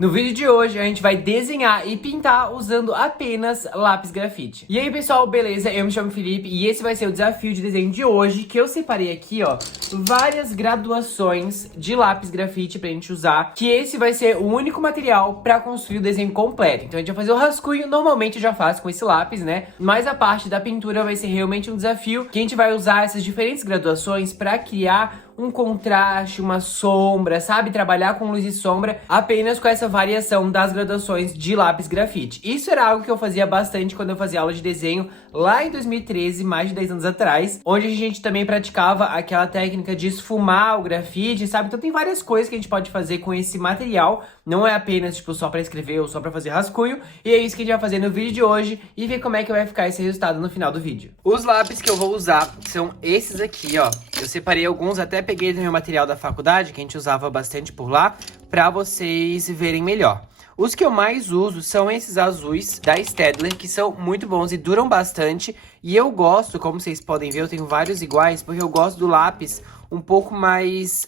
No vídeo de hoje, a gente vai desenhar e pintar usando apenas lápis grafite. E aí, pessoal, beleza? Eu me chamo Felipe e esse vai ser o desafio de desenho de hoje, que eu separei aqui, ó, várias graduações de lápis grafite pra gente usar, que esse vai ser o único material pra construir o desenho completo. Então a gente vai fazer o rascunho, normalmente eu já faço com esse lápis, né? Mas a parte da pintura vai ser realmente um desafio, que a gente vai usar essas diferentes graduações pra criar um contraste, uma sombra, sabe? Trabalhar com luz e sombra apenas com essa variação das graduações de lápis grafite. Isso era algo que eu fazia bastante quando eu fazia aula de desenho lá em 2013, mais de 10 anos atrás, onde a gente também praticava aquela técnica de esfumar o grafite, sabe? Então tem várias coisas que a gente pode fazer com esse material, não é apenas tipo só pra escrever ou só pra fazer rascunho, e é isso que a gente vai fazer no vídeo de hoje e ver como é que vai ficar esse resultado no final do vídeo. Os lápis que eu vou usar são esses aqui, ó. Eu separei alguns, até peguei do meu material da faculdade, que a gente usava bastante por lá, pra vocês verem melhor. Os que eu mais uso são esses azuis da Staedtler, que são muito bons e duram bastante. E eu gosto, como vocês podem ver, eu tenho vários iguais, porque eu gosto do lápis um pouco mais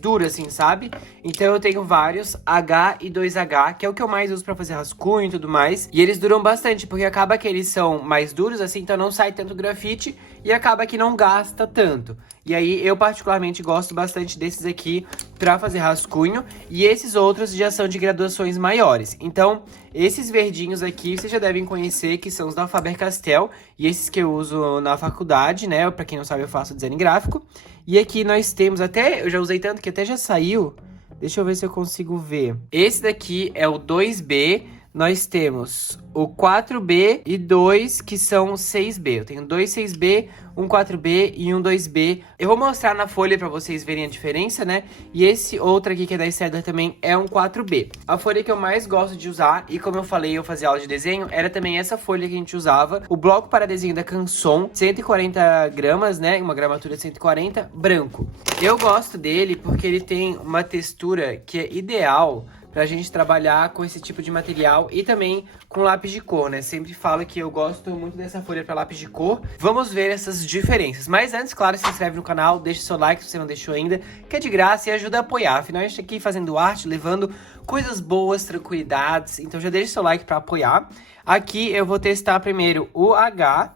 duro, assim, sabe? Então eu tenho vários H e 2H, que é o que eu mais uso pra fazer rascunho e tudo mais. E eles duram bastante, porque acaba que eles são mais duros, assim, então não sai tanto grafite e acaba que não gasta tanto. E aí eu particularmente gosto bastante desses aqui pra fazer rascunho. E esses outros já são de graduações maiores. Então esses verdinhos aqui vocês já devem conhecer, que são os da Faber-Castell. E esses que eu uso na faculdade, né? Pra quem não sabe, eu faço design gráfico. E aqui nós temos até, eu já usei tanto que até já saiu. Deixa eu ver se eu consigo ver. Esse daqui é o 2B. Nós temos o 4B e 2 que são 6B. Eu tenho dois 6B, um 4B e um 2B. Eu vou mostrar na folha pra vocês verem a diferença, né? E esse outro aqui que é da Staedtler também é um 4B. A folha que eu mais gosto de usar, e como eu falei, eu fazia aula de desenho, era também essa folha que a gente usava. O bloco para desenho da Canson, 140 gramas, né? Uma gramatura de 140, branco. Eu gosto dele porque ele tem uma textura que é ideal pra gente trabalhar com esse tipo de material e também com lápis de cor, né? Sempre falo que eu gosto muito dessa folha pra lápis de cor. Vamos ver essas diferenças. Mas antes, claro, se inscreve no canal, deixa seu like se você não deixou ainda, que é de graça e ajuda a apoiar. Afinal, a gente tá aqui fazendo arte, levando coisas boas, tranquilidades. Então já deixa seu like pra apoiar. Aqui eu vou testar primeiro o H.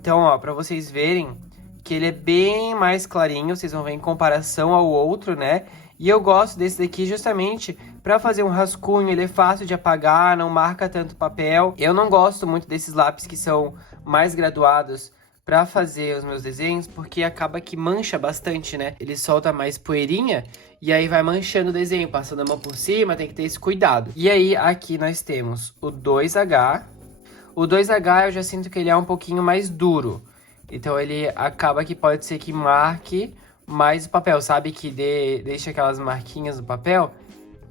Então, ó, pra vocês verem que ele é bem mais clarinho, vocês vão ver em comparação ao outro, né? E eu gosto desse daqui justamente para fazer um rascunho, ele é fácil de apagar, não marca tanto papel. Eu não gosto muito desses lápis que são mais graduados para fazer os meus desenhos, porque acaba que mancha bastante, né? Ele solta mais poeirinha e aí vai manchando o desenho, passando a mão por cima, tem que ter esse cuidado. E aí aqui nós temos o 2H. O 2H eu já sinto que ele é um pouquinho mais duro, então ele acaba que pode ser que marque mais o papel, sabe? Que deixa aquelas marquinhas no papel.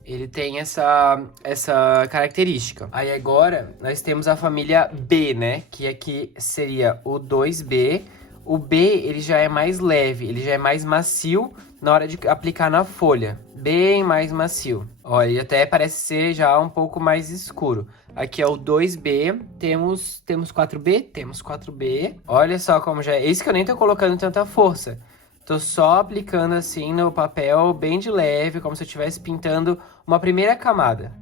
Ele tem essa característica. Aí agora, nós temos a família B, né? Que aqui seria o 2B. O B, ele já é mais leve, ele já é mais macio na hora de aplicar na folha. Bem mais macio. Olha, ele até parece ser já um pouco mais escuro. Aqui é o 2B, temos 4B? Temos 4B. Olha só como já é. Esse que eu nem tô colocando tanta força. Tô só aplicando assim no papel, bem de leve, como se eu estivesse pintando uma primeira camada.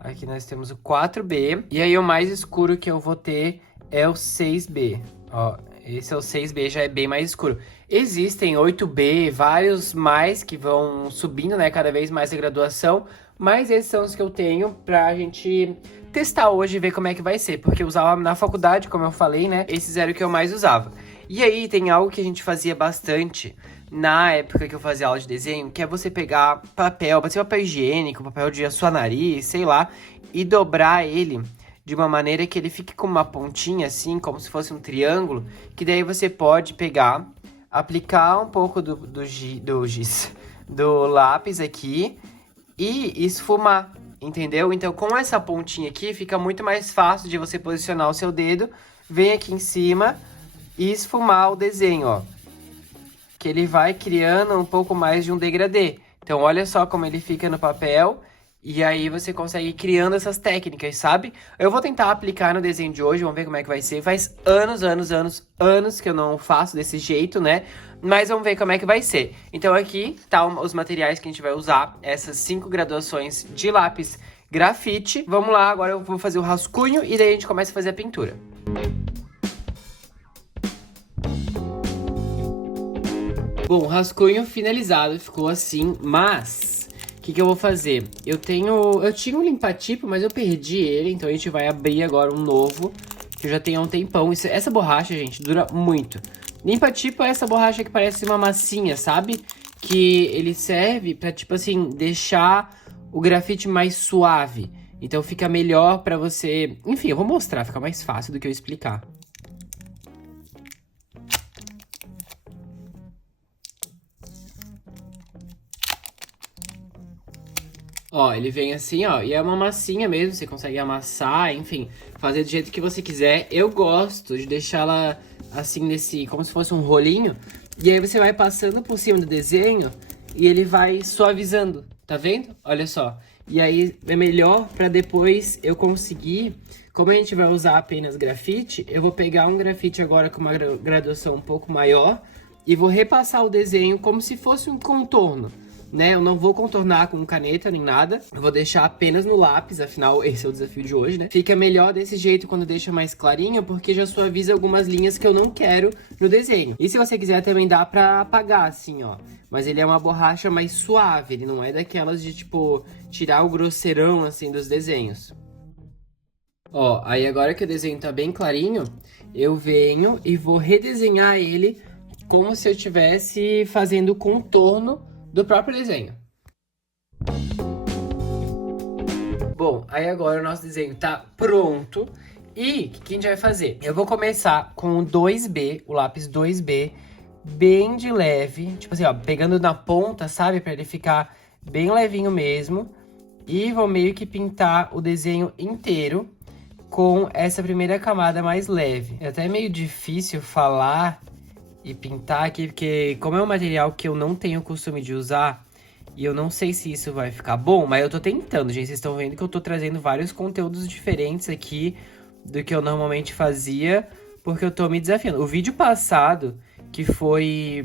Aqui nós temos o 4B. E aí o mais escuro que eu vou ter é o 6B. Ó, esse é o 6B, já é bem mais escuro. Existem 8B, vários mais que vão subindo, né, cada vez mais a graduação. Mas esses são os que eu tenho pra gente testar hoje e ver como é que vai ser. Porque eu usava na faculdade, como eu falei, né, esses eram o que eu mais usava. E aí tem algo que a gente fazia bastante na época que eu fazia aula de desenho, que é você pegar papel, pode ser papel higiênico, papel de assoar nariz, sei lá, e dobrar ele de uma maneira que ele fique com uma pontinha assim, como se fosse um triângulo, que daí você pode pegar, aplicar um pouco do lápis aqui e esfumar, entendeu? Então com essa pontinha aqui fica muito mais fácil de você posicionar o seu dedo, vem aqui em cima e esfumar o desenho, ó. Que ele vai criando um pouco mais de um degradê. Então, olha só como ele fica no papel. E aí você consegue ir criando essas técnicas, sabe? Eu vou tentar aplicar no desenho de hoje, vamos ver como é que vai ser. Faz anos que eu não faço desse jeito, né? Mas vamos ver como é que vai ser. Então aqui tá os materiais que a gente vai usar, essas 5 graduações de lápis grafite. Vamos lá, agora eu vou fazer o rascunho e daí a gente começa a fazer a pintura. Bom, o rascunho finalizado ficou assim, mas o que eu vou fazer? Eu tinha um limpa-tipo, mas eu perdi ele, então a gente vai abrir agora um novo, que eu já tenho há um tempão. Essa borracha, gente, dura muito. Limpa-tipo é essa borracha que parece uma massinha, sabe? Que ele serve pra, tipo assim, deixar o grafite mais suave. Então fica melhor pra você... Enfim, eu vou mostrar, fica mais fácil do que eu explicar. Ó, ele vem assim, ó, e é uma massinha mesmo, você consegue amassar, enfim, fazer do jeito que você quiser. Eu gosto de deixá-la assim como se fosse um rolinho, e aí você vai passando por cima do desenho e ele vai suavizando, tá vendo? Olha só. E aí é melhor pra depois eu conseguir, como a gente vai usar apenas grafite, eu vou pegar um grafite agora com uma graduação um pouco maior e vou repassar o desenho como se fosse um contorno. Né? Eu não vou contornar com caneta nem nada. Eu vou deixar apenas no lápis, afinal esse é o desafio de hoje, né? Fica melhor desse jeito quando deixa mais clarinho, porque já suaviza algumas linhas que eu não quero no desenho. E se você quiser também dá pra apagar, assim, ó. Mas ele é uma borracha mais suave, ele não é daquelas de, tipo, tirar o grosseirão, assim, dos desenhos. Ó, aí agora que o desenho tá bem clarinho, eu venho e vou redesenhar ele como se eu estivesse fazendo contorno do próprio desenho. Bom, aí agora o nosso desenho tá pronto. E o que a gente vai fazer? Eu vou começar com o 2B, o lápis 2B, bem de leve. Tipo assim, ó, pegando na ponta, sabe? Pra ele ficar bem levinho mesmo. E vou meio que pintar o desenho inteiro com essa primeira camada mais leve. É até meio difícil falar e pintar aqui, porque como é um material que eu não tenho costume de usar, e eu não sei se isso vai ficar bom, mas eu tô tentando, gente. Vocês estão vendo que eu tô trazendo vários conteúdos diferentes aqui do que eu normalmente fazia, porque eu tô me desafiando. O vídeo passado, que foi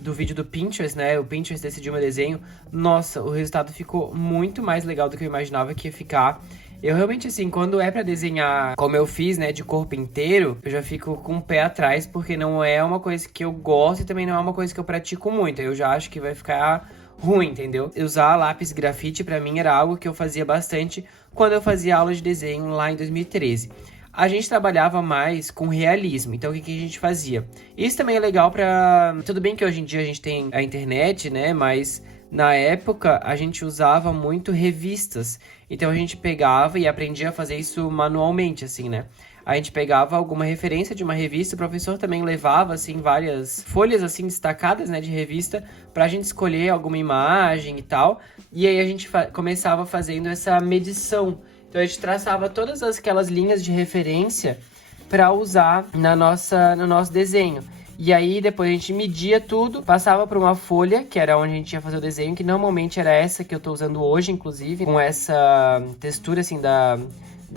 do vídeo do Pinterest, né? O Pinterest decidiu meu desenho. Nossa, o resultado ficou muito mais legal do que eu imaginava que ia ficar. Eu realmente, assim, quando é pra desenhar como eu fiz, né, de corpo inteiro, eu já fico com o pé atrás, porque não é uma coisa que eu gosto e também não é uma coisa que eu pratico muito. Eu já acho que vai ficar ruim, entendeu? Usar lápis grafite pra mim era algo que eu fazia bastante quando eu fazia aula de desenho lá em 2013. A gente trabalhava mais com realismo, então o que a gente fazia? Isso também é legal pra... Tudo bem que hoje em dia a gente tem a internet, né, mas... Na época, a gente usava muito revistas, então a gente pegava e aprendia a fazer isso manualmente, assim, né? A gente pegava alguma referência de uma revista, o professor também levava, assim, várias folhas, assim, destacadas, né, de revista, pra gente escolher alguma imagem e tal, e aí a gente começava fazendo essa medição. Então a gente traçava todas aquelas linhas de referência pra usar no nosso desenho. E aí, depois a gente media tudo, passava por uma folha, que era onde a gente ia fazer o desenho, que normalmente era essa que eu tô usando hoje, inclusive, com essa textura, assim, da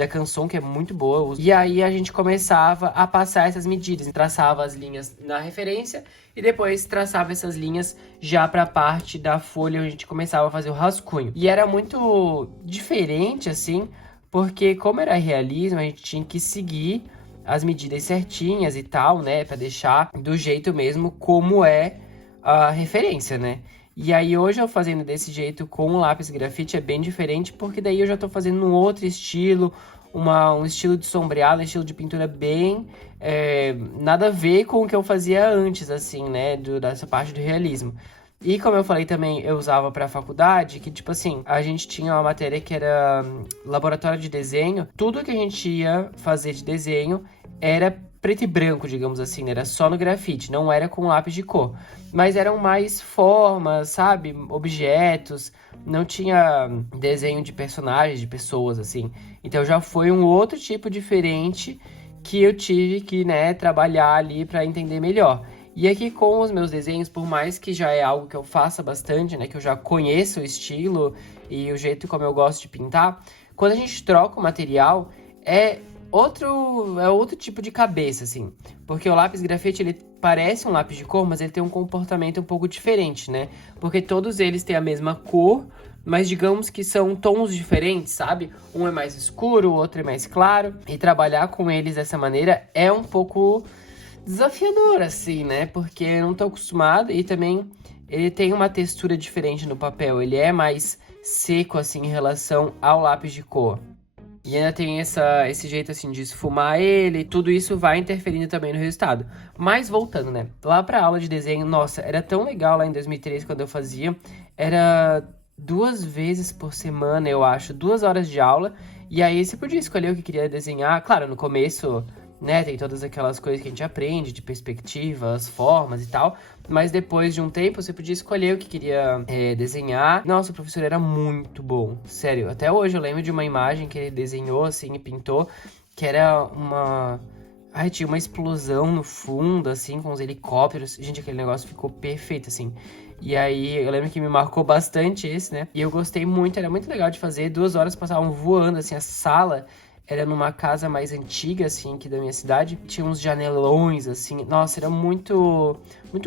canção, que é muito boa. E aí, a gente começava a passar essas medidas, traçava as linhas na referência, e depois traçava essas linhas já pra parte da folha, onde a gente começava a fazer o rascunho. E era muito diferente, assim, porque como era realismo, a gente tinha que seguir as medidas certinhas e tal, né? Pra deixar do jeito mesmo como é a referência, né? E aí hoje eu fazendo desse jeito com o lápis grafite é bem diferente, porque daí eu já tô fazendo um outro estilo, um estilo de sombreado, um estilo de pintura bem... nada a ver com o que eu fazia antes, assim, né? Dessa parte do realismo. E como eu falei também, eu usava pra faculdade, que tipo assim, a gente tinha uma matéria que era laboratório de desenho. Tudo que a gente ia fazer de desenho era preto e branco, digamos assim, né? Era só no grafite, não era com lápis de cor. Mas eram mais formas, sabe? Objetos, não tinha desenho de personagens, de pessoas, assim. Então já foi um outro tipo diferente que eu tive que, né, trabalhar ali pra entender melhor. E aqui com os meus desenhos, por mais que já é algo que eu faça bastante, né, que eu já conheço o estilo e o jeito como eu gosto de pintar, quando a gente troca o material, é outro tipo de cabeça, assim. Porque o lápis grafite, ele parece um lápis de cor, mas ele tem um comportamento um pouco diferente, né? Porque todos eles têm a mesma cor, mas digamos que são tons diferentes, sabe? Um é mais escuro, o outro é mais claro. E trabalhar com eles dessa maneira é um pouco desafiador, assim, né? Porque eu não tô acostumado e também ele tem uma textura diferente no papel. Ele é mais seco, assim, em relação ao lápis de cor. E ainda tem esse jeito, assim, de esfumar ele. Tudo isso vai interferindo também no resultado. Mas voltando, né? Lá pra aula de desenho, nossa, era tão legal lá em 2013 quando eu fazia. Era 2 vezes por semana, eu acho. 2 horas de aula. E aí você podia escolher o que queria desenhar. Claro, no começo, né, tem todas aquelas coisas que a gente aprende, de perspectivas, formas e tal. Mas depois de um tempo, você podia escolher o que queria desenhar. Nossa, o professor era muito bom, sério. Até hoje eu lembro de uma imagem que ele desenhou, assim, e pintou, que era uma... Ai, tinha uma explosão no fundo, assim, com os helicópteros. Gente, aquele negócio ficou perfeito, assim. E aí, eu lembro que me marcou bastante esse, né? E eu gostei muito, era muito legal de fazer. 2 horas passavam voando, assim, a sala... Era numa casa mais antiga, assim, aqui da minha cidade. Tinha uns janelões, assim. Nossa, era muito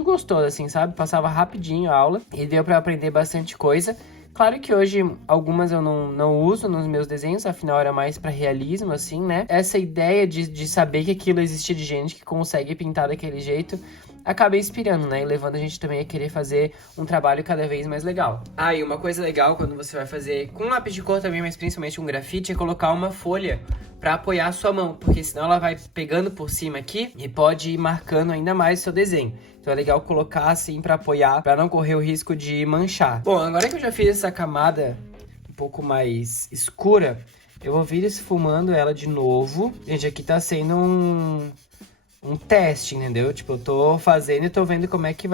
gostoso, assim, sabe? Passava rapidinho a aula e deu pra aprender bastante coisa. Claro que hoje algumas eu não uso nos meus desenhos, afinal era mais pra realismo, assim, né? Essa ideia de saber que aquilo existe de gente que consegue pintar daquele jeito acaba inspirando, né? E levando a gente também a querer fazer um trabalho cada vez mais legal. Ah, e uma coisa legal quando você vai fazer com lápis de cor também, mas principalmente um grafite, é colocar uma folha pra apoiar a sua mão, porque senão ela vai pegando por cima aqui e pode ir marcando ainda mais o seu desenho. Então é legal colocar assim pra apoiar, pra não correr o risco de manchar. Bom, agora que eu já fiz essa camada um pouco mais escura, eu vou vir esfumando ela de novo. Gente, aqui tá sendo um teste, entendeu? Tipo, eu tô fazendo e tô vendo como é que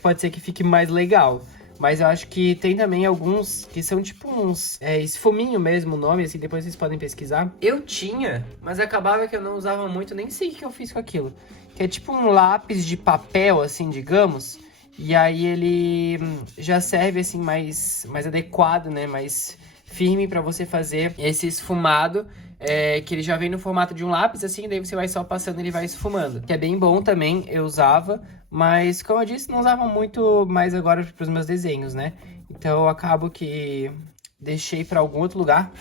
pode ser que fique mais legal. Mas eu acho que tem também alguns que são tipo uns esfuminho mesmo o nome, assim, depois vocês podem pesquisar. Eu tinha, mas acabava que eu não usava muito, nem sei o que eu fiz com aquilo. Que é tipo um lápis de papel, assim, digamos. E aí ele já serve, assim, mais adequado, né? Mais firme pra você fazer esse esfumado. Que ele já vem no formato de um lápis, assim, daí você vai só passando e ele vai esfumando. Que é bem bom também, eu usava, mas como eu disse, não usava muito mais agora pros meus desenhos, né? Então eu acabo que deixei pra algum outro lugar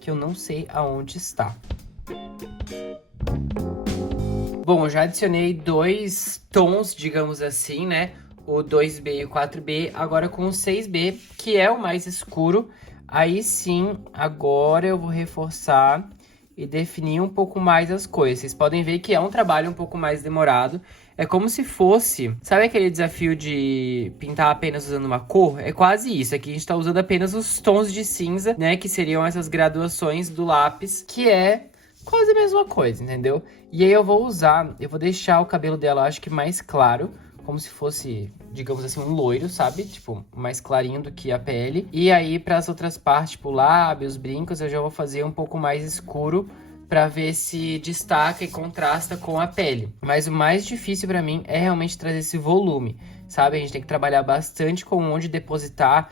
que eu não sei aonde está. Bom, eu já adicionei 2 tons, digamos assim, né? O 2B e o 4B, agora com o 6B, que é o mais escuro. Aí sim, agora eu vou reforçar e definir um pouco mais as coisas. Vocês podem ver que é um trabalho um pouco mais demorado. É como se fosse... Sabe aquele desafio de pintar apenas usando uma cor? É quase isso. Aqui a gente tá usando apenas os tons de cinza, né? Que seriam essas graduações do lápis, que é quase a mesma coisa, entendeu? E aí eu vou deixar o cabelo dela, acho que mais claro, como se fosse, digamos assim, um loiro, sabe? Tipo, mais clarinho do que a pele. E aí, para as outras partes, tipo lábios, brincos, eu já vou fazer um pouco mais escuro para ver se destaca e contrasta com a pele. Mas o mais difícil para mim é realmente trazer esse volume, sabe? A gente tem que trabalhar bastante com onde depositar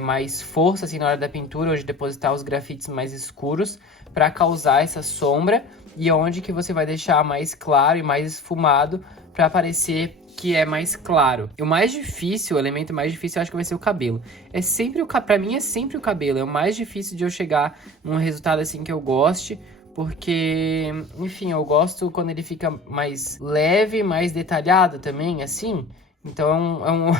mais força, assim, na hora da pintura, onde depositar os grafites mais escuros para causar essa sombra e onde que você vai deixar mais claro e mais esfumado para parecer que é mais claro. E o elemento mais difícil, eu acho que vai ser o cabelo. Pra mim é sempre o cabelo. É o mais difícil de eu chegar num resultado assim que eu goste. Porque, enfim, eu gosto quando ele fica mais leve, mais detalhado também, assim. Então é um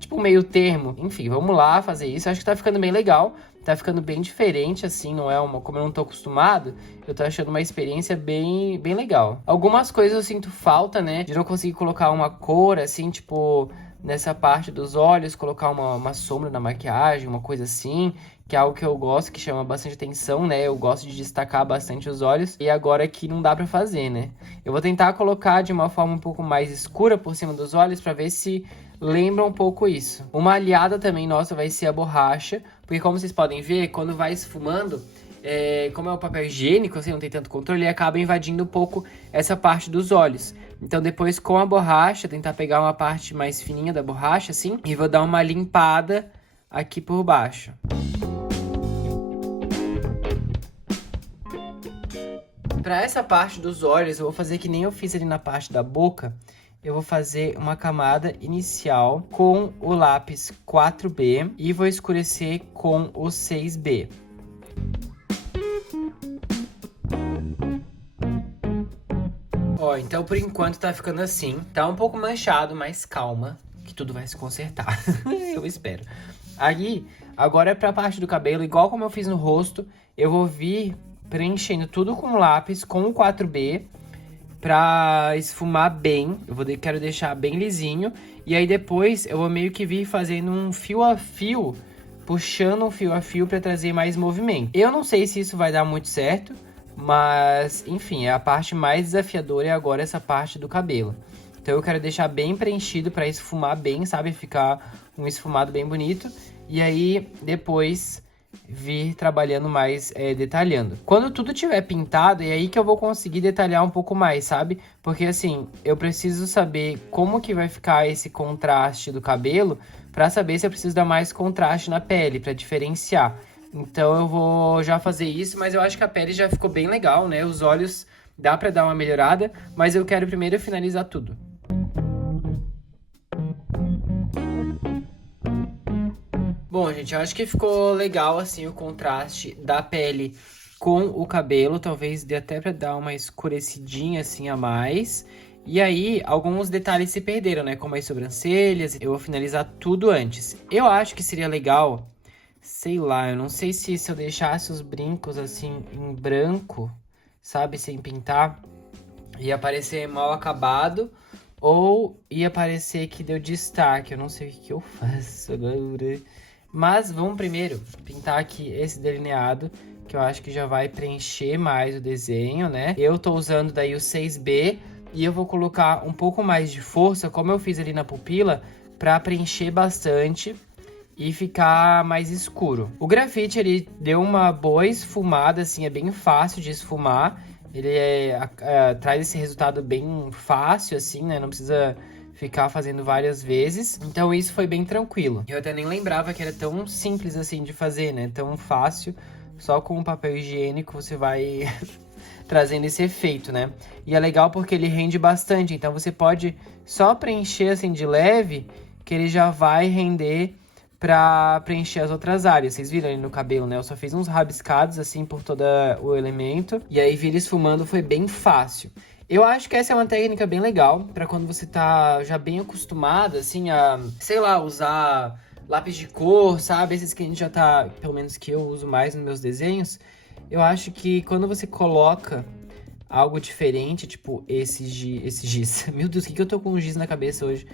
tipo um meio termo. Enfim, vamos lá fazer isso. Eu acho que tá ficando bem legal. Tá ficando bem diferente, assim, não é como eu não tô acostumado, eu tô achando uma experiência bem legal. Algumas coisas eu sinto falta, né, de não conseguir colocar uma cor, assim, tipo, nessa parte dos olhos, colocar uma sombra na maquiagem, uma coisa assim, que é algo que eu gosto, que chama bastante atenção, né, eu gosto de destacar bastante os olhos, e agora que não dá pra fazer, né. Eu vou tentar colocar de uma forma um pouco mais escura por cima dos olhos, pra ver se lembra um pouco isso. Uma aliada também nossa vai ser a borracha, porque como vocês podem ver, quando vai esfumando, como é o papel higiênico, assim, não tem tanto controle, ele acaba invadindo um pouco essa parte dos olhos. Então depois com a borracha, tentar pegar uma parte mais fininha da borracha, assim, e vou dar uma limpada aqui por baixo. Para essa parte dos olhos, eu vou fazer que nem eu fiz ali na parte da boca. Eu vou fazer uma camada inicial com o lápis 4B e vou escurecer com o 6B. Ó, então por enquanto tá ficando assim. Tá um pouco manchado, mas calma, que tudo vai se consertar. Eu espero. Aí, agora pra parte do cabelo, igual como eu fiz no rosto, eu vou vir preenchendo tudo com lápis, com o 4B, pra esfumar bem. Quero deixar bem lisinho. E aí depois eu vou meio que vir fazendo um fio a fio, puxando um fio a fio pra trazer mais movimento. Eu não sei se isso vai dar muito certo, mas enfim, a parte mais desafiadora é agora essa parte do cabelo. Então eu quero deixar bem preenchido pra esfumar bem, sabe? Ficar um esfumado bem bonito. E aí depois vir trabalhando mais, detalhando. Quando tudo tiver pintado, é aí que eu vou conseguir detalhar um pouco mais, sabe? Porque assim, eu preciso saber como que vai ficar esse contraste do cabelo pra saber se eu preciso dar mais contraste na pele, pra diferenciar. Então eu vou já fazer isso, mas eu acho que a pele já ficou bem legal, né? Os olhos dá pra dar uma melhorada, mas eu quero primeiro finalizar tudo. Bom, gente, eu acho que ficou legal, assim, o contraste da pele com o cabelo. Talvez dê até pra dar uma escurecidinha, assim, a mais. E aí, alguns detalhes se perderam, né? Como as sobrancelhas. Eu vou finalizar tudo antes. Eu acho que seria legal, sei lá, eu não sei se eu deixasse os brincos, assim, em branco, sabe? Sem pintar, ia parecer mal acabado. Ou ia parecer que deu destaque. Eu não sei o que eu faço agora. Mas vamos primeiro pintar aqui esse delineado, que eu acho que já vai preencher mais o desenho, né? Eu tô usando daí o 6B e eu vou colocar um pouco mais de força, como eu fiz ali na pupila, pra preencher bastante e ficar mais escuro. O grafite, ele deu uma boa esfumada, assim, é bem fácil de esfumar. Ele traz esse resultado bem fácil, assim, né? Não precisa ficar fazendo várias vezes. Então isso foi bem tranquilo. Eu até nem lembrava que era tão simples assim de fazer, né? Tão fácil. Só com o papel higiênico você vai trazendo esse efeito, né? E é legal porque ele rende bastante. Então você pode só preencher assim de leve, que ele já vai render pra preencher as outras áreas. Vocês viram ali no cabelo, né? Eu só fiz uns rabiscados assim por todo o elemento. E aí vir esfumando foi bem fácil. Eu acho que essa é uma técnica bem legal pra quando você tá já bem acostumado, assim, a, sei lá, usar lápis de cor, sabe? Esses que a gente já tá, pelo menos que eu uso mais nos meus desenhos. Eu acho que quando você coloca algo diferente, tipo esse giz. Meu Deus, o que eu tô com um giz na cabeça hoje?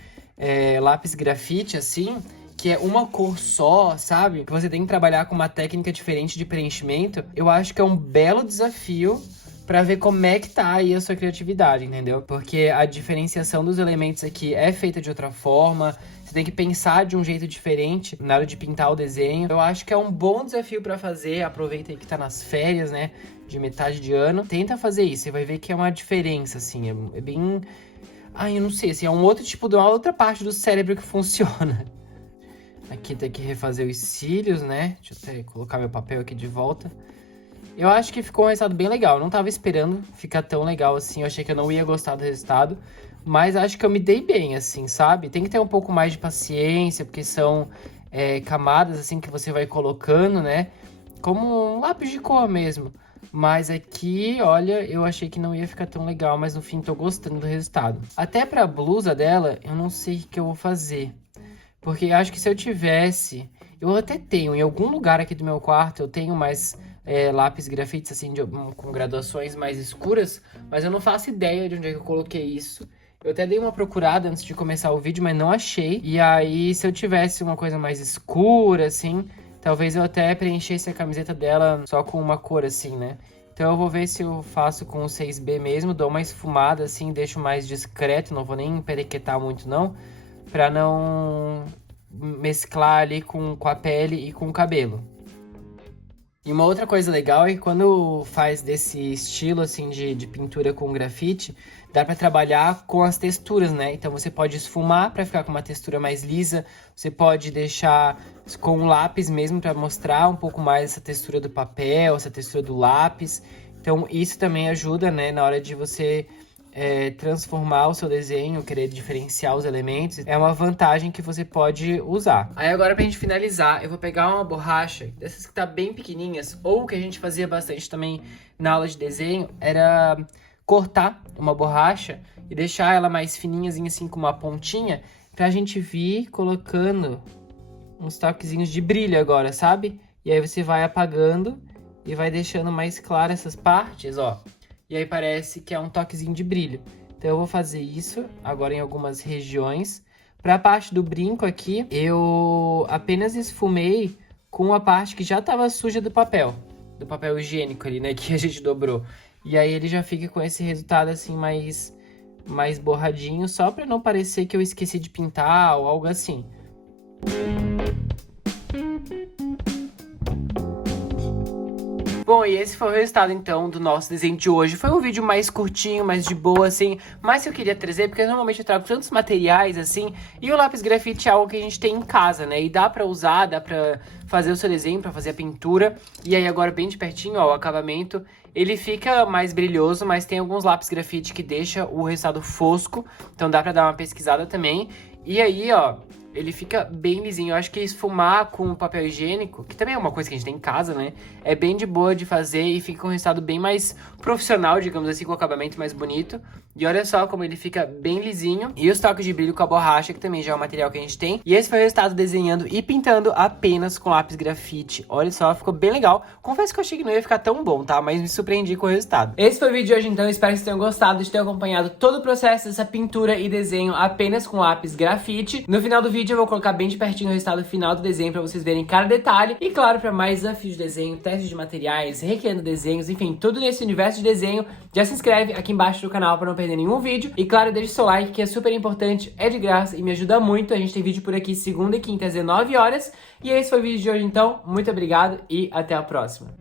Lápis grafite, assim, que é uma cor só, sabe? Que você tem que trabalhar com uma técnica diferente de preenchimento. Eu acho que é um belo desafio pra ver como é que tá aí a sua criatividade, entendeu? Porque a diferenciação dos elementos aqui é feita de outra forma, você tem que pensar de um jeito diferente na hora de pintar o desenho. Eu acho que é um bom desafio pra fazer, aproveita aí que tá nas férias, né, de metade de ano. Tenta fazer isso, você vai ver que é uma diferença, assim, é bem... Ai, eu não sei, assim, é um outro tipo de uma outra parte do cérebro que funciona. Aqui tem que refazer os cílios, né? Deixa eu até colocar meu papel aqui de volta. Eu acho que ficou um resultado bem legal. Eu não tava esperando ficar tão legal assim. Eu achei que eu não ia gostar do resultado. Mas acho que eu me dei bem, assim, sabe? Tem que ter um pouco mais de paciência, porque são camadas, assim, que você vai colocando, né? Como um lápis de cor mesmo. Mas aqui, olha, eu achei que não ia ficar tão legal. Mas no fim, tô gostando do resultado. Até pra blusa dela, eu não sei o que eu vou fazer. Porque acho que se eu tivesse... Eu até tenho, em algum lugar aqui do meu quarto, eu tenho mais lápis grafites, assim, com graduações mais escuras. Mas eu não faço ideia de onde é que eu coloquei isso. Eu até dei uma procurada antes de começar o vídeo, mas não achei. E aí, se eu tivesse uma coisa mais escura, assim, talvez eu até preenchesse a camiseta dela só com uma cor, assim, né? Então eu vou ver se eu faço com o 6B mesmo, dou uma esfumada, assim, deixo mais discreto, não vou nem emperequetar muito, não. Pra não mesclar ali com a pele e com o cabelo. E uma outra coisa legal é que quando faz desse estilo, assim, de pintura com grafite, dá pra trabalhar com as texturas, né? Então você pode esfumar pra ficar com uma textura mais lisa, você pode deixar com um lápis mesmo pra mostrar um pouco mais essa textura do papel, essa textura do lápis. Então isso também ajuda, né, na hora de você transformar o seu desenho, querer diferenciar os elementos, é uma vantagem que você pode usar. Aí agora pra gente finalizar, eu vou pegar uma borracha, dessas que tá bem pequenininhas, ou o que a gente fazia bastante também na aula de desenho, era cortar uma borracha e deixar ela mais fininhazinha assim com uma pontinha, pra gente vir colocando uns toquezinhos de brilho agora, sabe? E aí você vai apagando e vai deixando mais claro essas partes, ó. E aí parece que é um toquezinho de brilho. Então eu vou fazer isso agora em algumas regiões. Para a parte do brinco aqui, eu apenas esfumei com a parte que já estava suja do papel higiênico ali, né, que a gente dobrou. E aí ele já fica com esse resultado assim mais borradinho, só para não parecer que eu esqueci de pintar ou algo assim. Bom, e esse foi o resultado, então, do nosso desenho de hoje. Foi um vídeo mais curtinho, mais de boa, assim, mas que eu queria trazer, porque normalmente eu trago tantos materiais, assim, e o lápis grafite é algo que a gente tem em casa, né? E dá pra usar, dá pra fazer o seu desenho, pra fazer a pintura. E aí agora bem de pertinho, ó, o acabamento, ele fica mais brilhoso, mas tem alguns lápis grafite que deixa o resultado fosco, então dá pra dar uma pesquisada também. E aí, ó, ele fica bem lisinho. Eu acho que esfumar com papel higiênico, que também é uma coisa que a gente tem em casa, né? É bem de boa de fazer e fica com um resultado bem mais profissional, digamos assim, com o acabamento mais bonito. E olha só como ele fica bem lisinho. E os toques de brilho com a borracha, que também já é um material que a gente tem. E esse foi o resultado desenhando e pintando apenas com lápis grafite. Olha só, ficou bem legal. Confesso que eu achei que não ia ficar tão bom, tá? Mas me surpreendi com o resultado. Esse foi o vídeo de hoje, então. Espero que vocês tenham gostado de ter acompanhado todo o processo dessa pintura e desenho apenas com lápis grafite. No final do vídeo eu vou colocar bem de pertinho o resultado final do desenho pra vocês verem cada detalhe. E claro, para mais desafios de desenho, testes de materiais, recriando desenhos, enfim, tudo nesse universo de desenho, já se inscreve aqui embaixo do canal para não perder nenhum vídeo. E claro, deixe seu like, que é super importante, é de graça e me ajuda muito. A gente tem vídeo por aqui segunda e quinta às 19 horas. E esse foi o vídeo de hoje, então. Muito obrigado e até a próxima.